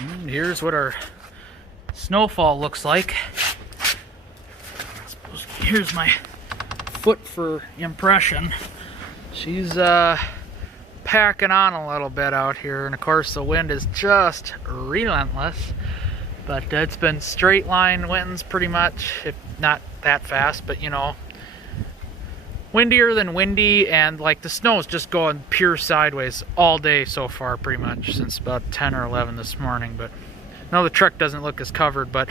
And here's what our snowfall looks like. Here's my foot for impression. She's packing on a little bit out here, and of course the wind is just relentless. But it's been straight line winds pretty much, if not that fast, but you know, windier than windy, and like the snow is just going pure sideways all day so far, pretty much since about 10 or 11 this morning. But no, the truck doesn't look as covered, but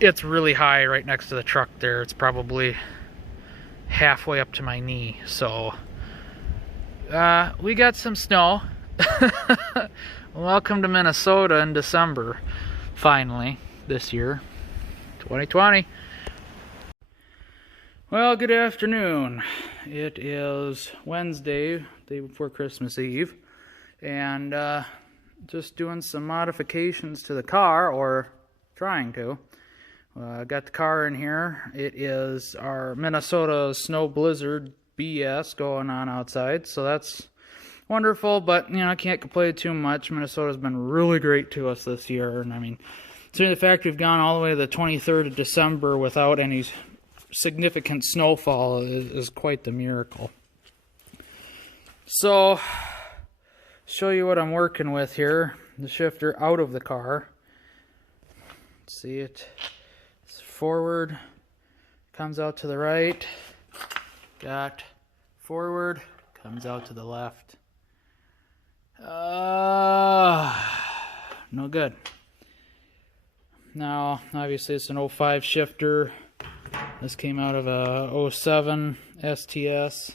it's really high right next to the truck there. It's probably halfway up to my knee. So we got some snow. Welcome to Minnesota in December, finally, this year, 2020. Well, good afternoon. It is Wednesday, day before Christmas Eve, and just doing some modifications to the car, or trying to. I got the car in here. It is our Minnesota snow blizzard BS going on outside, so that's wonderful, but you know, I can't complain too much. Minnesota's been really great to us this year, and I mean, considering the fact we've gone all the way to the 23rd of December without any significant snowfall is quite the miracle. So, show you what I'm working with here. The shifter out of the car. See it? It's forward, comes out to the right. Got forward, comes out to the left. No good. Now, obviously it's an 05 shifter. This came out of a 07 STS.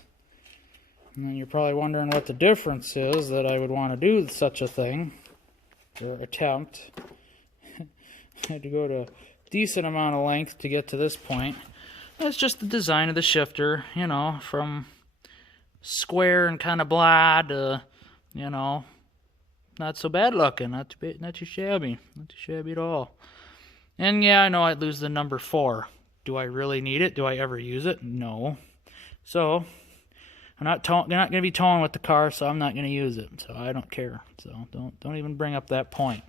And then you're probably wondering what the difference is that I would want to do such a thing, or attempt. I had to go to a decent amount of length to get to this point. It's just the design of the shifter, you know, from square and kind of blah to, you know, not so bad looking, not too shabby at all. And yeah, I know I'd lose the number 4. Do I really need it? Do I ever use it? No. So I'm not going to be towing with the car, so I'm not going to use it. So I don't care. So don't even bring up that point.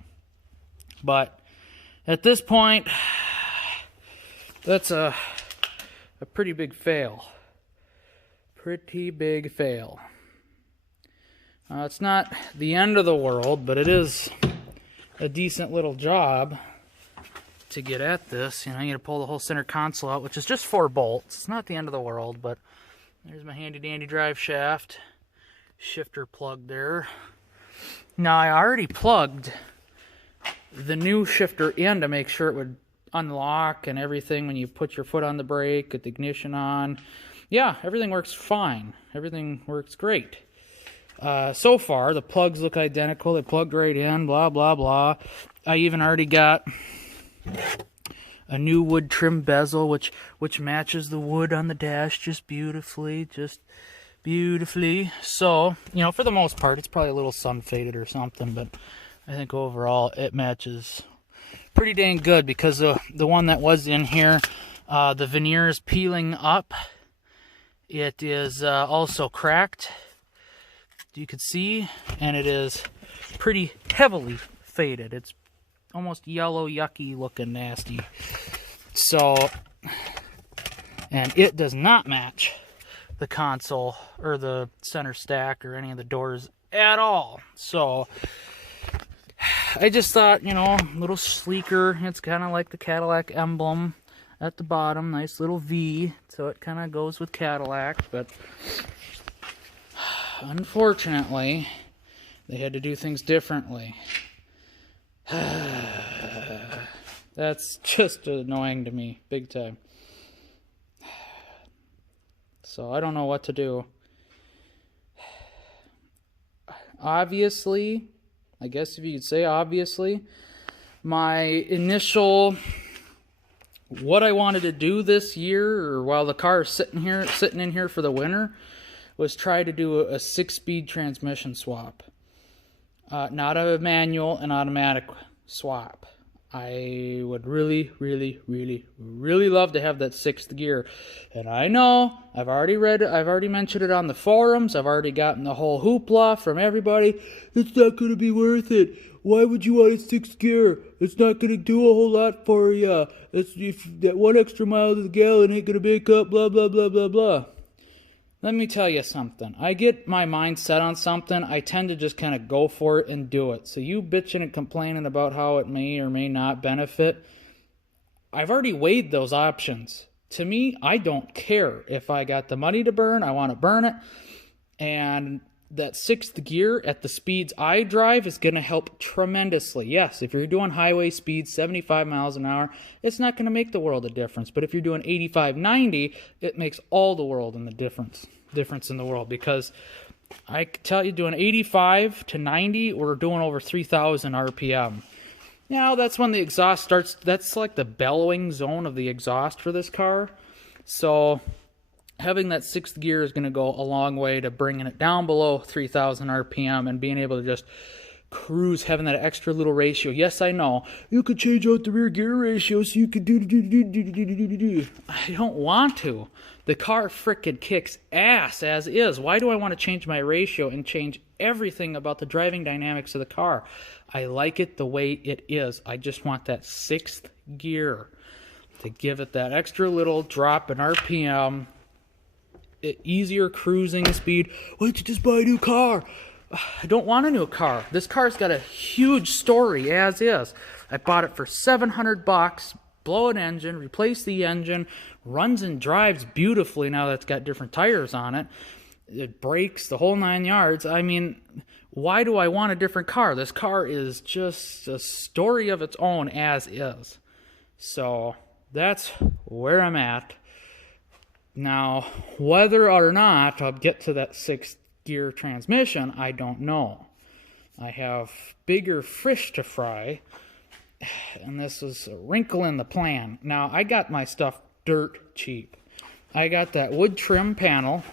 But at this point, that's a pretty big fail. Pretty big fail. It's not the end of the world, but it is a decent little job to get at this. You know, you got to pull the whole center console out, which is just 4 bolts. It's not the end of the world, but there's my handy dandy drive shaft. Shifter plug there. Now, I already plugged the new shifter in to make sure it would unlock and everything when you put your foot on the brake, get the ignition on. Yeah, everything works fine. Everything works great. So far, the plugs look identical. They plugged right in, blah, blah, blah. I even already got a new wood trim bezel, which matches the wood on the dash just beautifully. So, you know, for the most part, it's probably a little sun faded or something, but I think overall it matches pretty dang good, because the one that was in here, the veneer is peeling up. It is also cracked, you could see, and it is pretty heavily faded. It's almost yellow, yucky looking, nasty. So, and it does not match the console or the center stack or any of the doors at all. So I just thought, you know, a little sleeker. It's kind of like the Cadillac emblem at the bottom, nice little V, so it kind of goes with Cadillac, but unfortunately they had to do things differently. That's just annoying to me, big time. So I don't know what to do. Obviously, I guess if you could say obviously, my initial what I wanted to do this year, or while the car is sitting in here for the winter, was try to do a 6-speed transmission swap. Not a manual, an automatic swap. I would really, really, really, really love to have that 6th gear. And I know, I've already mentioned it on the forums, I've already gotten the whole hoopla from everybody. It's not going to be worth it. Why would you want a 6th gear? It's not going to do a whole lot for you. If that 1 extra mile to the gallon ain't going to make up, blah, blah, blah, blah, blah. Let me tell you something. I get my mind set on something, I tend to just kind of go for it and do it. So you bitching and complaining about how it may or may not benefit, I've already weighed those options. To me, I don't care. If I got the money to burn, I want to burn it. And that 6th gear at the speeds I drive is going to help tremendously. Yes, if you're doing highway speeds, 75 miles an hour, it's not going to make the world a difference. But if you're doing 85, 90, it makes all the world in the difference in the world. Because I can tell you, doing 85 to 90, we're doing over 3,000 RPM. Now, that's when the exhaust starts, that's like the bellowing zone of the exhaust for this car. So having that 6th gear is going to go a long way to bringing it down below 3,000 RPM and being able to just cruise, having that extra little ratio. Yes, I know. You could change out the rear gear ratio so you could do. I don't want to. The car frickin' kicks ass as is. Why do I want to change my ratio and change everything about the driving dynamics of the car? I like it the way it is. I just want that 6th gear to give it that extra little drop in RPM. Easier cruising speed. Why don't you just buy a new car? I don't want a new car. This car's got a huge story as is. I bought it for $700. Blow an engine, replace the engine, runs and drives beautifully now that it's got different tires on it. It brakes, the whole 9 yards. I mean, why do I want a different car? This car is just a story of its own as is. So that's where I'm at. Now, whether or not I'll get to that 6th gear transmission, I don't know. I have bigger fish to fry, and this is a wrinkle in the plan. Now, I got my stuff dirt cheap. I got that wood trim panel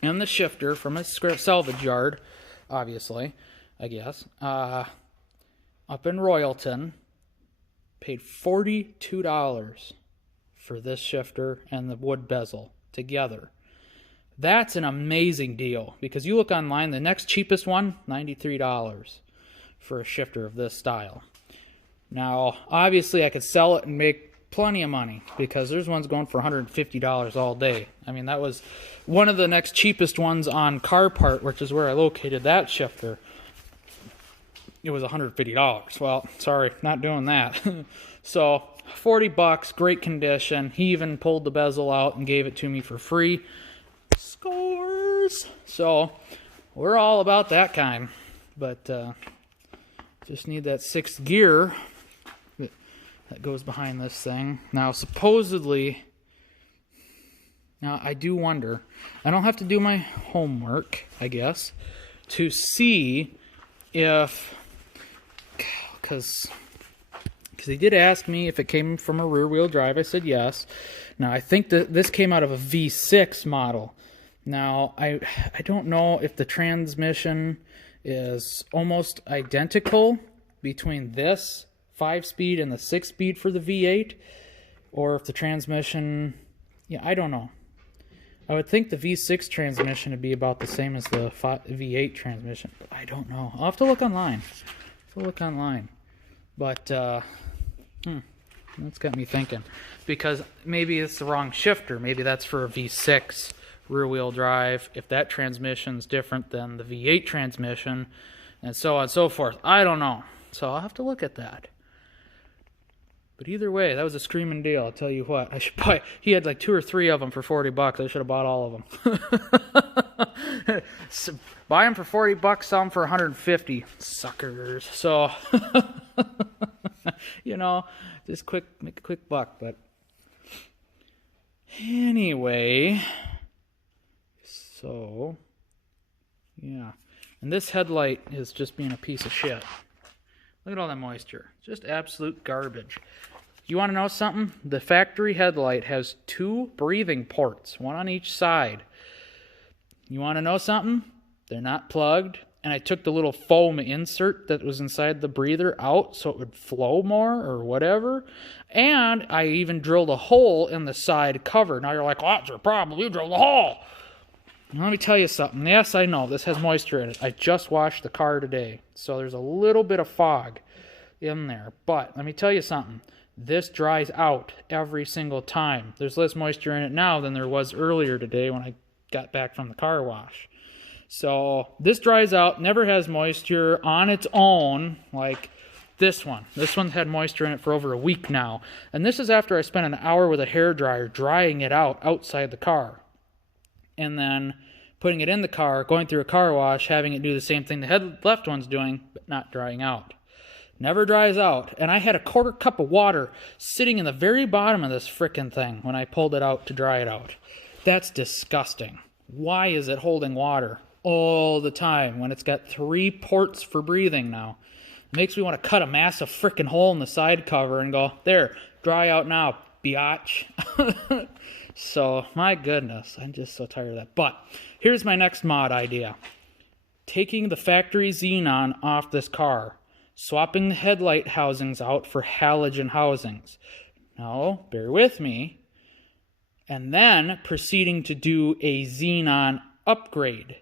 and the shifter from a salvage yard, obviously, I guess, up in Royalton. Paid $42 for this shifter and the wood bezel together. That's an amazing deal, because you look online, the next cheapest one, $93 for a shifter of this style. Now, obviously, I could sell it and make plenty of money, because there's ones going for $150 all day. I mean, that was one of the next cheapest ones on Carpart, which is where I located that shifter. It was $150. Well, sorry, not doing that. So, $40, great condition. He even pulled the bezel out and gave it to me for free. Scores! So, we're all about that kind. But, just need that 6th gear that goes behind this thing. Now, supposedly, now I do wonder, I don't have to do my homework, I guess, to see if, because they did ask me if it came from a rear-wheel drive. I said yes. Now, I think that this came out of a V6 model. Now, I don't know if the transmission is almost identical between this 5-speed and the 6-speed for the V8, or if the transmission, yeah, I don't know. I would think the V6 transmission would be about the same as the V8 transmission, but I don't know. I'll have to look online. But, that's got me thinking. Because maybe it's the wrong shifter. Maybe that's for a V6 rear-wheel drive, if that transmission's different than the V8 transmission, and so on and so forth. I don't know. So I'll have to look at that. But either way, that was a screaming deal. I'll tell you what. I should buy. He had like 2 or 3 of them for $40. I should have bought all of them. So, buy them for $40, sell them for $150. Suckers. So, you know, just make a quick buck. But anyway, so yeah. And this headlight is just being a piece of shit. Look at all that moisture. Just absolute garbage. You want to know something? The factory headlight has 2 breathing ports, one on each side. You want to know something? They're not plugged. and I took the little foam insert that was inside the breather out so it would flow more or whatever. And I even drilled a hole in the side cover. Now you're like, well, that's your problem. You drilled a hole. Now, let me tell you something. Yes, I know this has moisture in it. I just washed the car today, so there's a little bit of fog in there. But let me tell you something. This dries out every single time. There's less moisture in it now than there was earlier today when I got back from the car wash. So this dries out, never has moisture on its own like this one. This one's had moisture in it for over a week now. And this is after I spent an hour with a hairdryer drying it out outside the car. And then putting it in the car, going through a car wash, having it do the same thing the left one's doing, but not drying out. Never dries out. And I had a 1/4 cup of water sitting in the very bottom of this frickin' thing when I pulled it out to dry it out. That's disgusting. Why is it holding water all the time when it's got 3 ports for breathing now? It makes me want to cut a massive frickin' hole in the side cover and go, there, dry out now, biatch. So, my goodness, I'm just so tired of that. But here's my next mod idea. Taking the factory xenon off this car, swapping the headlight housings out for halogen housings. Now, bear with me. And then proceeding to do a xenon upgrade,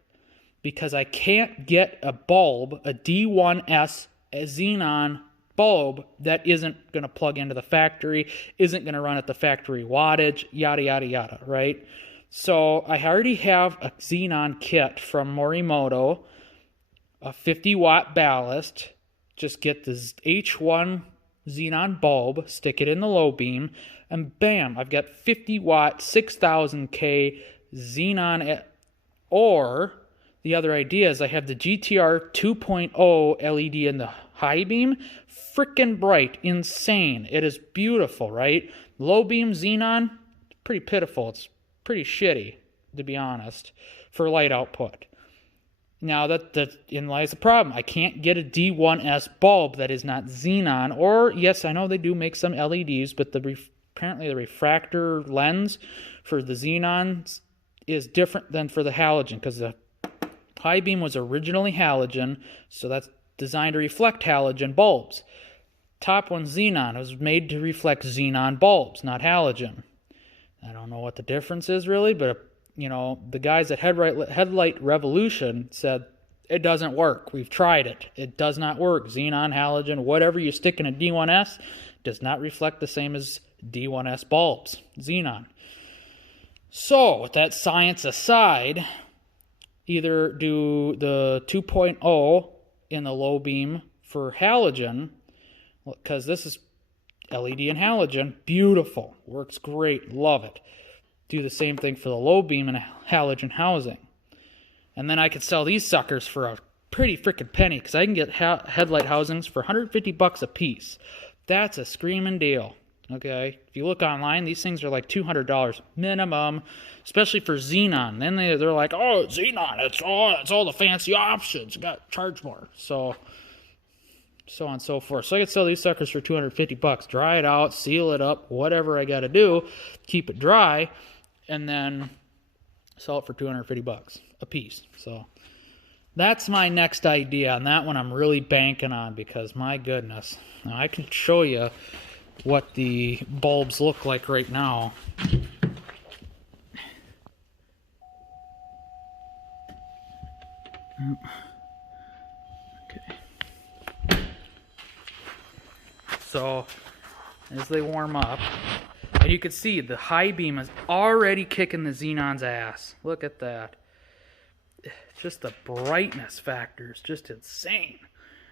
because I can't get a bulb, a D1S a xenon bulb that isn't going to plug into the factory, isn't going to run at the factory wattage, yada, yada, yada, right? So I already have a xenon kit from Morimoto, a 50-watt ballast. Just get the H1 xenon bulb, stick it in the low beam, and bam, I've got 50-watt, 6000K xenon. Or the other idea is I have the GTR 2.0 LED in the high beam. Frickin' bright, insane. It is beautiful, right? Low beam xenon, pretty pitiful. It's pretty shitty, to be honest, for light output. Now, that in lies the problem. I can't get a D1S bulb that is not xenon. Or, yes, I know they do make some LEDs, but apparently the refractor lens for the xenons is different than for the halogen, because the high beam was originally halogen, so that's designed to reflect halogen bulbs. Top one xenon was made to reflect xenon bulbs, not halogen. I don't know what the difference is really, but you know, the guys at Headlight Revolution said it doesn't work. We've tried it. It does not work. Xenon, halogen, whatever you stick in a D1S does not reflect the same as D1S bulbs, xenon. So, with that science aside, either do the 2.0 in the low beam for halogen, because this is LED and halogen, beautiful, works great, love it. Do the same thing for the low beam and a halogen housing. And then I could sell these suckers for a pretty freaking penny, because I can get headlight housings for $150 a piece. That's a screaming deal. Okay, if you look online, these things are like $200 minimum, especially for xenon. Then they're like, oh, xenon, it's all the fancy options. You got to charge more. So on and so forth. So I could sell these suckers for $250. Dry it out, seal it up, whatever I got to do, keep it dry, and then sell it for $250 a piece. So that's my next idea, and that one I'm really banking on, because my goodness. Now I can show you what the bulbs look like right now. Okay. So, as they warm up, and you can see the high beam is already kicking the xenon's ass. Look at that. Just the brightness factor is just insane.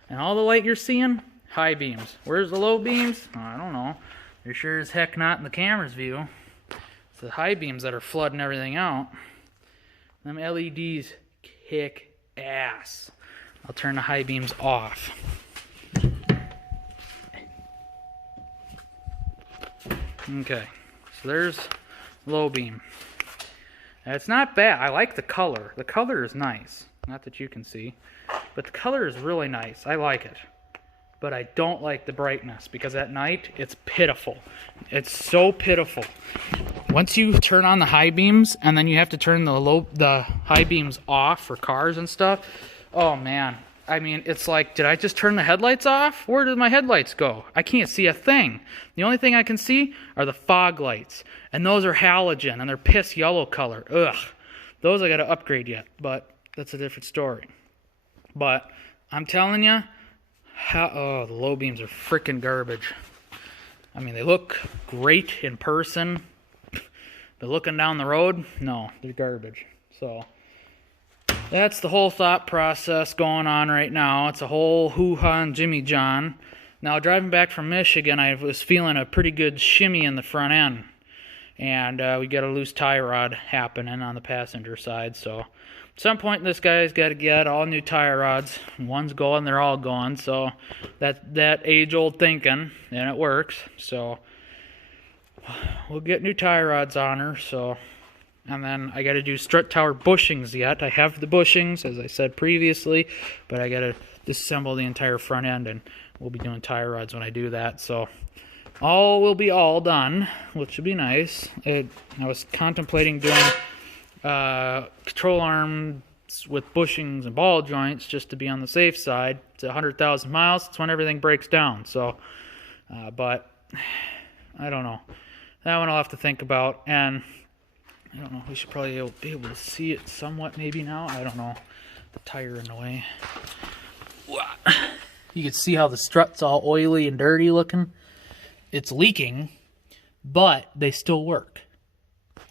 And all the light you're seeing, high beams. Where's the low beams? Oh, I don't know. They're sure as heck not in the camera's view. It's the high beams that are flooding everything out. Them LEDs kick ass. I'll turn the high beams off. Okay, so there's low beam. It's not bad. I like the color. The color is nice. Not that you can see, but the color is really nice. I like it. But I don't like the brightness, because at night it's pitiful. It's so pitiful. Once you turn on the high beams and then you have to turn the high beams off for cars and stuff, Oh man, I mean, it's like, did I just turn the headlights off? Where did my headlights go? I can't see a thing. The only thing I can see are the fog lights, and those are halogen, and they're piss yellow color. Ugh, those I gotta upgrade yet, but that's a different story. But I'm telling you, the low beams are freaking garbage. I mean, they look great in person, but looking down the road, no, they're garbage. So that's the whole thought process going on right now. It's a whole hoo-ha and Jimmy John. Now, driving back from Michigan, I was feeling a pretty good shimmy in the front end. And we got a loose tie rod happening on the passenger side. So at some point, this guy's got to get all new tie rods. One's going, they're all going. So that age-old thinking, and it works. So we'll get new tie rods on her. So, and then I got to do strut tower bushings yet. I have the bushings, as I said previously, but I got to disassemble the entire front end, and we'll be doing tie rods when I do that. So all will be all done, which would be nice. I was contemplating doing control arms with bushings and ball joints just to be on the safe side. It's 100,000 miles. It's when everything breaks down. So, but I don't know. That one I'll have to think about. And I don't know. We should probably be able to see it somewhat maybe now. I don't know. The tire in the way. You can see how the strut's all oily and dirty looking. It's leaking, but they still work.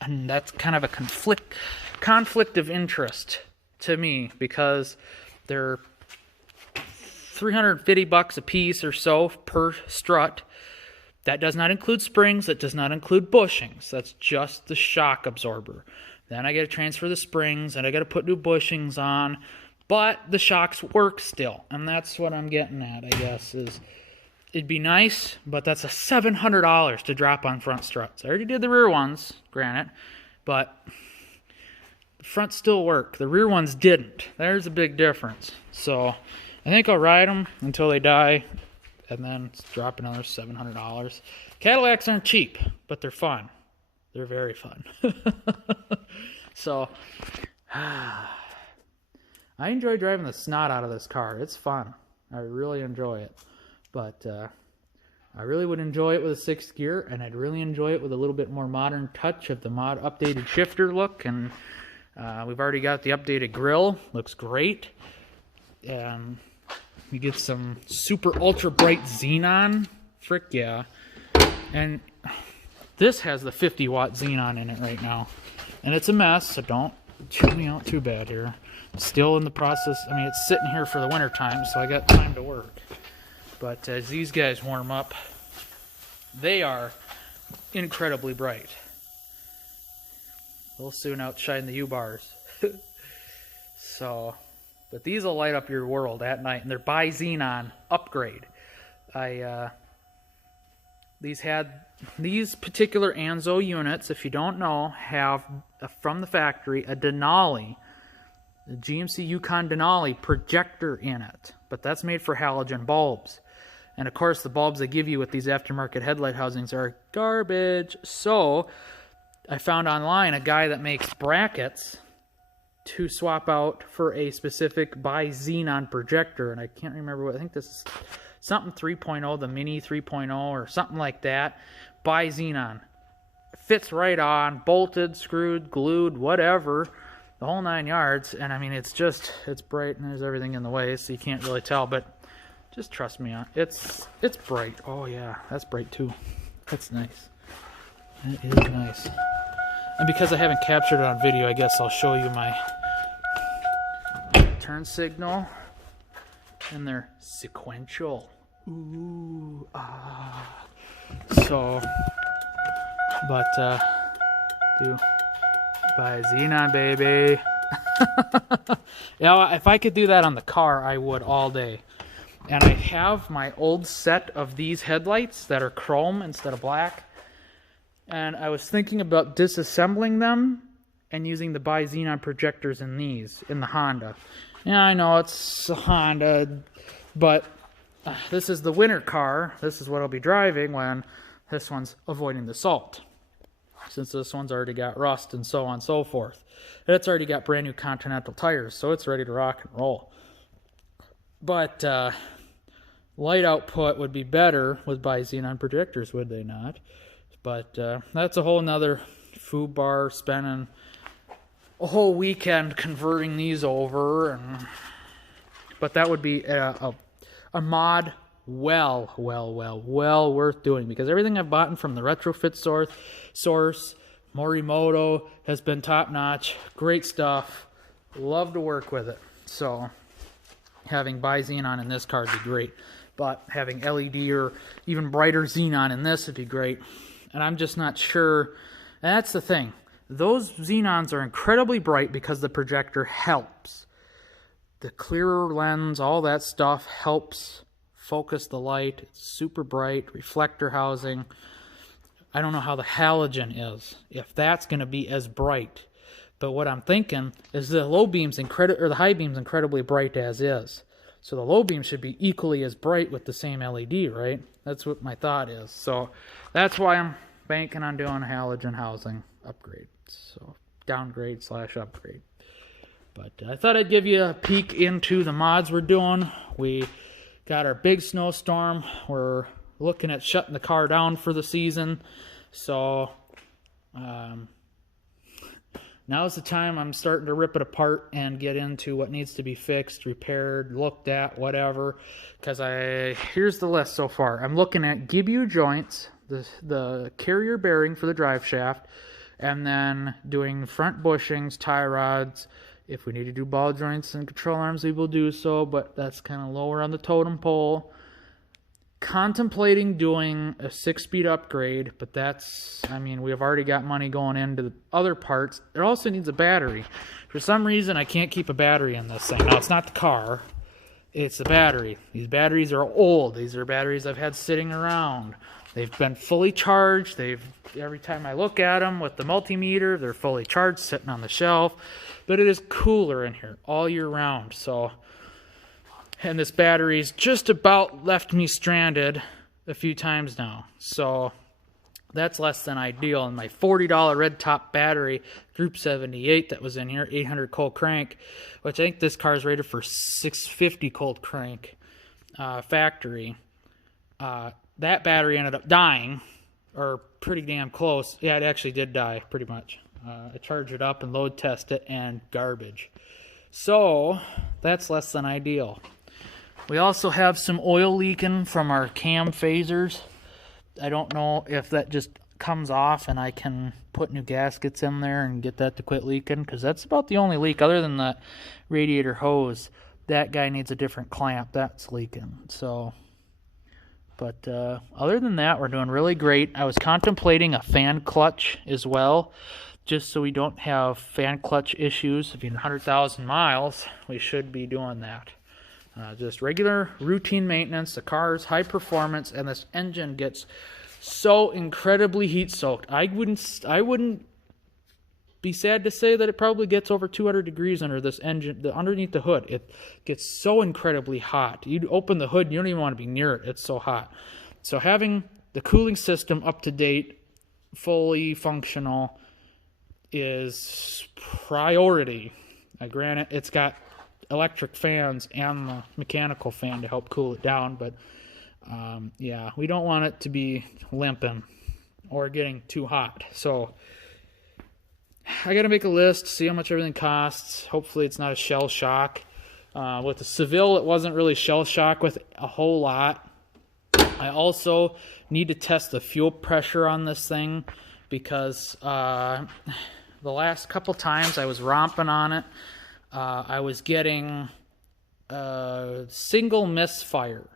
And that's kind of a conflict of interest to me, because they're $350 a piece or so per strut. That does not include springs. That does not include bushings. That's just the shock absorber. Then I got to transfer the springs, and I got to put new bushings on. But the shocks work still, and that's what I'm getting at, I guess, is it'd be nice, but that's a $700 to drop on front struts. I already did the rear ones, granted, but the front still work. The rear ones didn't. There's a big difference. So I think I'll ride them until they die, and then drop another $700. Cadillacs aren't cheap, but they're fun. They're very fun. So I enjoy driving the snot out of this car. It's fun. I really enjoy it. But I really would enjoy it with a 6th gear, and I'd really enjoy it with a little bit more modern touch of the updated shifter look. And we've already got the updated grille. Looks great. And you get some super ultra bright xenon. Frick yeah. And this has the 50-watt xenon in it right now. And it's a mess, so don't chew me out too bad here. Still in the process. I mean, it's sitting here for the winter time, so I got time to work. But as these guys warm up, they are incredibly bright. They'll soon outshine the U-bars. So, but these will light up your world at night, and they're by Xenon upgrade. These particular Anzo units, if you don't know, have from the factory a Denali, the GMC Yukon Denali projector in it, but that's made for halogen bulbs. And of course, the bulbs they give you with these aftermarket headlight housings are garbage. So I found online a guy that makes brackets to swap out for a specific bi-xenon projector. And I can't remember what, I think this is something 3.0, the Mini 3.0 or something like that. Bi-xenon. Fits right on, bolted, screwed, glued, whatever. The whole 9 yards. And I mean, it's bright and there's everything in the way, so you can't really tell. But just trust me on it's bright. Oh yeah, that's bright too. That's nice. That is nice. And because I haven't captured it on video, I guess I'll show you my turn signal. And they're sequential. Ooh, ah. So, but do by Xenon, baby. Yeah, if I could do that on the car, I would all day. And I have my old set of these headlights that are chrome instead of black. And I was thinking about disassembling them and using the bi-xenon projectors in these, in the Honda. Yeah, I know it's a Honda, but this is the winter car. This is what I'll be driving when this one's avoiding the salt. Since this one's already got rust and so on and so forth. And it's already got brand new Continental tires, so it's ready to rock and roll. But light output would be better with bi-xenon projectors, would they not? But that's a whole nother foobar, spending a whole weekend converting these over. But that would be a mod well worth doing, because everything I've bought from the retrofit source Morimoto has been top notch. Great stuff. Love to work with it. So having bi-xenon in this card would be great, but having LED or even brighter xenon in this would be great. And I'm just not sure. And that's the thing. Those xenons are incredibly bright because the projector helps. The clearer lens, all that stuff helps focus the light. It's super bright, reflector housing. I don't know how the halogen is, if that's going to be as bright. But what I'm thinking is the low beam's the high beam's incredibly bright as is. So the low beam should be equally as bright with the same LED, right? That's what my thought is. So that's why I'm banking on doing a halogen housing upgrade. So downgrade / upgrade. But I thought I'd give you a peek into the mods we're doing. We got our big snowstorm. We're looking at shutting the car down for the season. So now's the time I'm starting to rip it apart and get into what needs to be fixed, repaired, looked at, whatever. Because here's the list so far. I'm looking at Gibu joints, the carrier bearing for the drive shaft, and then doing front bushings, tie rods. If we need to do ball joints and control arms, we will do so, but that's kind of lower on the totem pole. Contemplating doing a 6-speed upgrade, but that's, I mean, we have already got money going into the other parts. It also needs a battery. For some reason, I can't keep a battery in this thing. Now, it's not the car, it's the battery. These batteries are old. These are batteries I've had sitting around. They've been fully charged. Every time I look at them with the multimeter, they're fully charged, sitting on the shelf. But it is cooler in here all year round. So, and this battery's just about left me stranded a few times now. So that's less than ideal. And my $40 red top battery, Group 78 that was in here, 800 cold crank, which I think this car is rated for 650 cold crank factory. That battery ended up dying, or pretty damn close. Yeah, it actually did die, pretty much. I charged it up and load test it, and garbage. So that's less than ideal. We also have some oil leaking from our cam phasers. I don't know if that just comes off and I can put new gaskets in there and get that to quit leaking, because that's about the only leak other than the radiator hose. That guy needs a different clamp. That's leaking. So, but other than that, we're doing really great. I was contemplating a fan clutch as well, just so we don't have fan clutch issues. If you're 100,000 miles, we should be doing that. Just regular routine maintenance. The car is high performance, and this engine gets so incredibly heat soaked. I wouldn't be sad to say that it probably gets over 200 degrees under this engine, underneath the hood. It gets so incredibly hot. You open the hood, and you don't even want to be near it. It's so hot. So having the cooling system up to date, fully functional, is priority. Granted, it's got electric fans and the mechanical fan to help cool it down, but yeah, we don't want it to be limping or getting too hot. So I got to make a list, see how much everything costs. Hopefully it's not a shell shock. With the Seville, it wasn't really shell shock with a whole lot. I also need to test the fuel pressure on this thing, because the last couple times I was romping on it, I was getting a single misfire.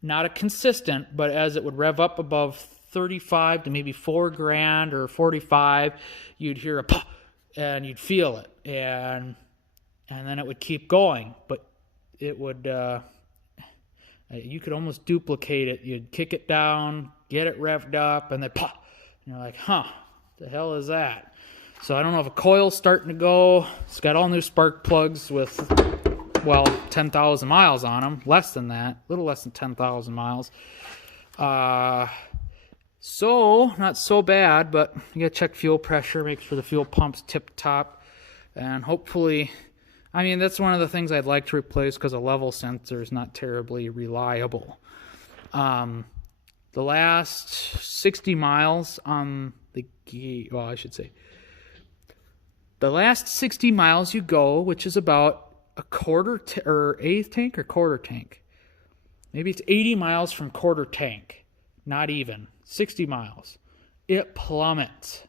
Not a consistent, but as it would rev up above 35 to maybe 4 grand or 45, you'd hear a pop and you'd feel it, and then it would keep going. But it would, you could almost duplicate it. You'd kick it down, get it revved up, and then pop. And you're like, huh, the hell is that? So I don't know if a coil's starting to go. It's got all new spark plugs with, well, 10,000 miles on them. Less than that. A little less than 10,000 miles. So, not so bad, but you gotta check fuel pressure, make sure the fuel pump's tip-top. And hopefully I mean, that's one of the things I'd like to replace because a level sensor is not terribly reliable. The last 60 miles on the well, I should say, the last 60 miles you go, which is about a or eighth tank or quarter tank. Maybe it's 80 miles from quarter tank. Not even 60 miles. It plummets.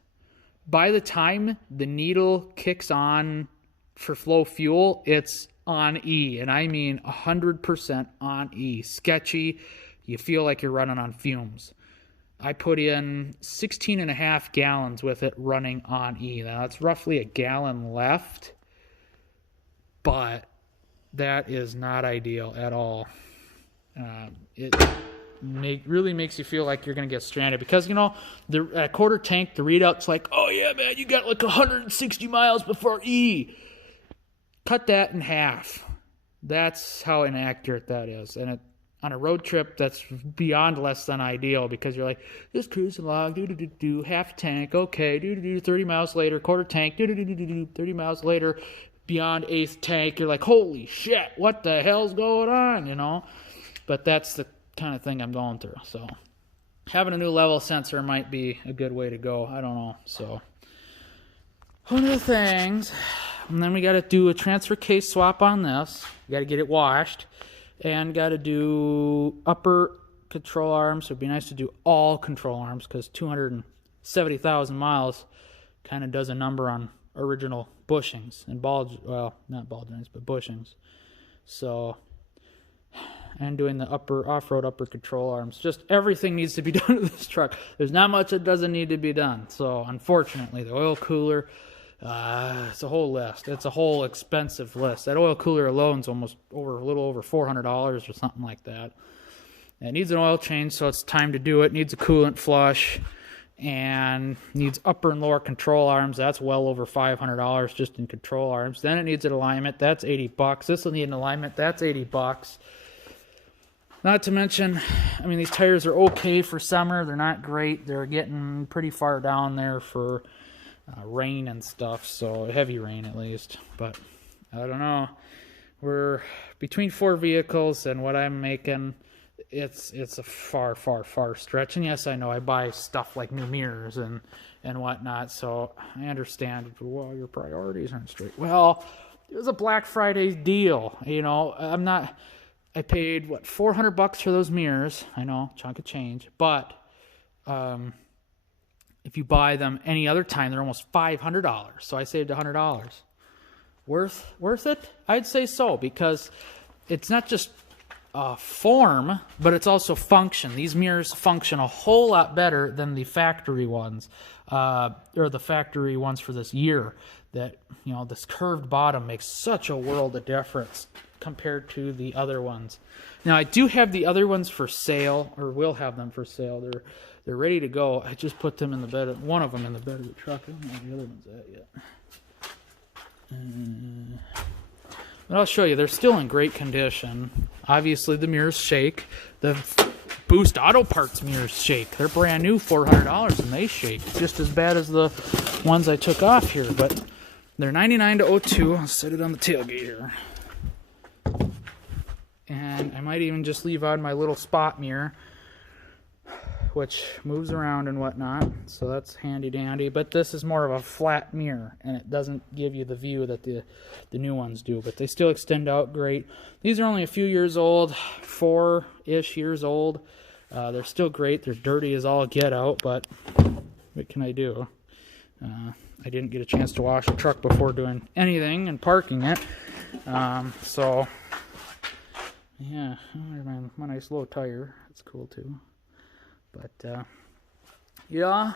By the time the needle kicks on for flow fuel, it's on E, and I mean 100% on E. Sketchy. You feel like you're running on fumes. I put in 16.5 gallons with it running on E. Now, that's roughly a gallon left, but that is not ideal at all. It really makes you feel like you're going to get stranded because, at quarter tank, the readout's like, oh, yeah, man, you got like 160 miles before E. Cut that in half. That's how inaccurate that is. And on a road trip, that's beyond less than ideal because you're like, just cruising along, half tank, okay, 30 miles later, quarter tank, 30 miles later, beyond eighth tank, you're like, holy shit, what the hell's going on, But that's the kind of thing I'm going through. So having a new level sensor might be a good way to go. I don't know. So one of the things, and then we got to do a transfer case swap on this. We got to get it washed. And got to do upper control arms. So it'd be nice to do all control arms because 270,000 miles kind of does a number on original bushings and not ball joints, but bushings. So, and doing the off-road upper control arms. Just everything needs to be done to this truck. There's not much that doesn't need to be done. So unfortunately, the oil cooler, it's a whole list. It's a whole expensive list. That oil cooler alone is almost a little over $400 or something like that. It needs an oil change, so it's time to do it. Needs a coolant flush and needs upper and lower control arms. That's well over $500 just in control arms. Then it needs an alignment. That's $80. This will need an alignment. That's $80. Not to mention, I mean, these tires are okay for summer. They're not great. They're getting pretty far down there for rain and stuff, so heavy rain at least. But I don't know. We're between 4 vehicles and what I'm making. It's a far stretch. And yes, I know I buy stuff like new mirrors and whatnot, so I understand. Well, your priorities aren't straight. Well, it was a Black Friday deal. I paid $400 for those mirrors. I know, chunk of change, but if you buy them any other time, they're almost $500. So I saved $100. Worth it? I'd say so, because it's not just form, but it's also function. These mirrors function a whole lot better than the factory ones, or the factory ones for this year. That, this curved bottom makes such a world of difference compared to the other ones. Now, I do have the other ones for sale, or will have them for sale. They're ready to go. I just put them in the bed. One of them in the bed of the truck. I don't know where the other one's at yet. But I'll show you. They're still in great condition. Obviously, the mirrors shake. The Boost Auto Parts mirrors shake. They're brand new, $400, and they shake just as bad as the ones I took off here. But they're 99 to 02. I'll set it on the tailgate here. And I might even just leave on my little spot mirror, which moves around and whatnot, so that's handy dandy. But this is more of a flat mirror, and it doesn't give you the view that the new ones do, but they still extend out great. These are only a few years old, 4-ish years old. They're still great. They're dirty as all get out, but what can I do? I didn't get a chance to wash the truck before doing anything and parking it, so yeah, my nice low tire. It's cool too. But, yeah.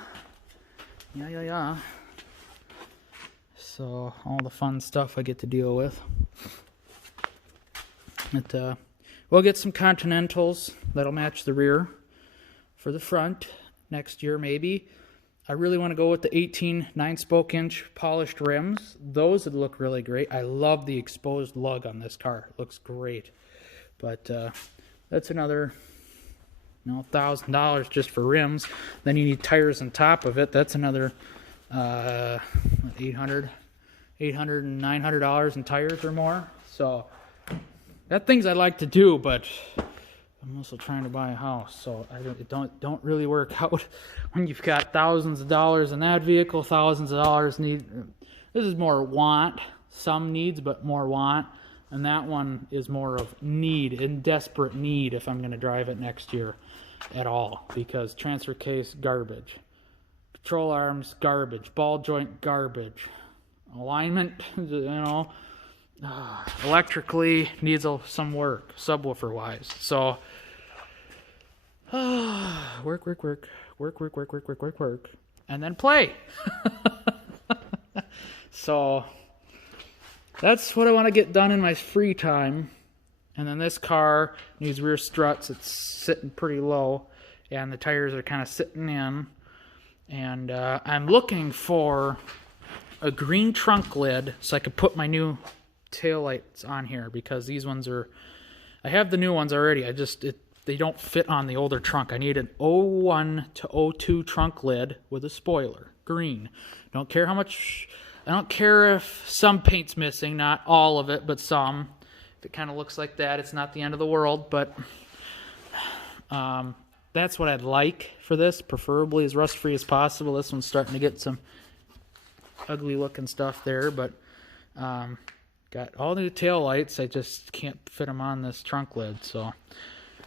So, all the fun stuff I get to deal with. But, we'll get some Continentals that'll match the rear for the front next year, maybe. I really want to go with the 18 9-spoke inch polished rims. Those would look really great. I love the exposed lug on this car. It looks great. But, that's another $1,000 just for rims. Then you need tires on top of it. That's another $800 $800 and $900 in tires or more. So that things I'd like to do, but I'm also trying to buy a house, so it don't really work out when you've got thousands of dollars in that vehicle, thousands of dollars need. This is more want, some needs, but more want, and that one is more of need, in desperate need if I'm going to drive it next year at all, because transfer case, garbage. Control arms, garbage. Ball joint, garbage. Alignment, you know, electrically needs some work, subwoofer wise. So work, and then play. So that's what I want to get done in my free time. And then this car needs rear struts. It's sitting pretty low, and the tires are kind of sitting in. And I'm looking for a green trunk lid so I could put my new taillights on here, because these ones I have the new ones already. They don't fit on the older trunk. I need an 01 to 02 trunk lid with a spoiler, green. Don't care how much. I don't care if some paint's missing, not all of it, but some. If it kind of looks like that, it's not the end of the world, but that's what I'd like for this, preferably as rust-free as possible. This one's starting to get some ugly looking stuff there, but got all new tail lights. I just can't fit them on this trunk lid. So,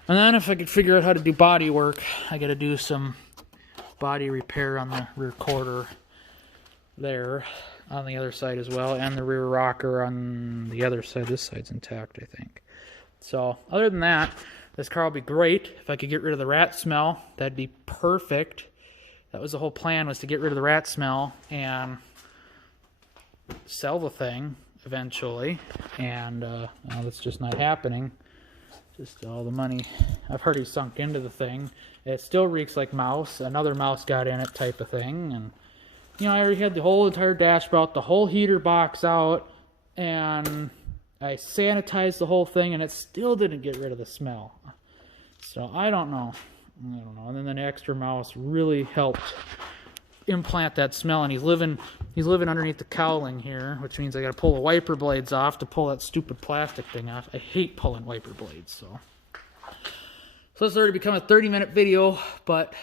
and then if I could figure out how to do body work, I got to do some body repair on the rear quarter there on the other side as well, and the rear rocker on the other side. This side's intact, I think. So other than that, this car will be great. If I could get rid of the rat smell, that'd be perfect. That was the whole plan, was to get rid of the rat smell and sell the thing eventually. And well, that's just not happening. Just all the money I've already sunk into the thing. It still reeks like mouse. Another mouse got in it type of thing. And you know, I already had the whole entire dashboard, the whole heater box out, and I sanitized the whole thing, and it still didn't get rid of the smell. So I don't know. And then the extra mouse really helped implant that smell, and he's living underneath the cowling here, which means I got to pull the wiper blades off to pull that stupid plastic thing off. I hate pulling wiper blades. So this has already become a 30-minute video, but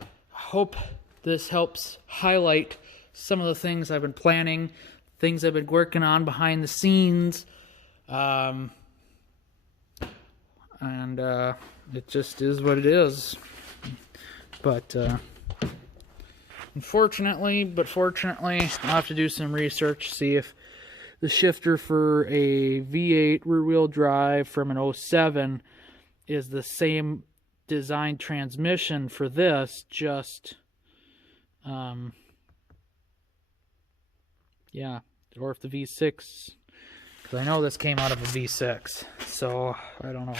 I hope this helps highlight some of the things I've been planning, things I've been working on behind the scenes. And it just is what it is. But fortunately, I'll have to do some research, see if the shifter for a V8 rear-wheel drive from an 07 is the same design transmission for this, just yeah, or if the V6, because I know this came out of a V6, so I don't know.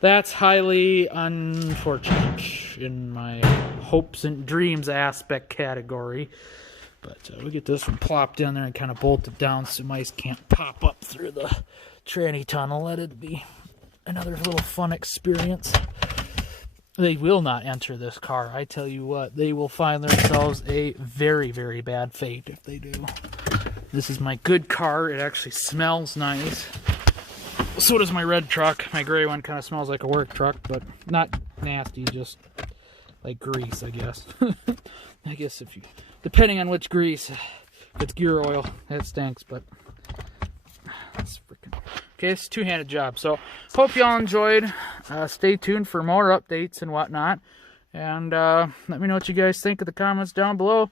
That's highly unfortunate in my hopes and dreams aspect category. But we get this one plopped in there and kind of bolted down so mice can't pop up through the tranny tunnel. Let it be another little fun experience. They will not enter this car. I tell you what, they will find themselves a very, very bad fate if they do. This is my good car. It actually smells nice. So does my red truck. My gray one kind of smells like a work truck, but not nasty, just like grease, I guess. I guess if you, depending on which grease, if it's gear oil, it stinks, but it's freaking... Okay, it's a two-handed job. So, hope y'all enjoyed. Stay tuned for more updates and whatnot. And let me know what you guys think in the comments down below.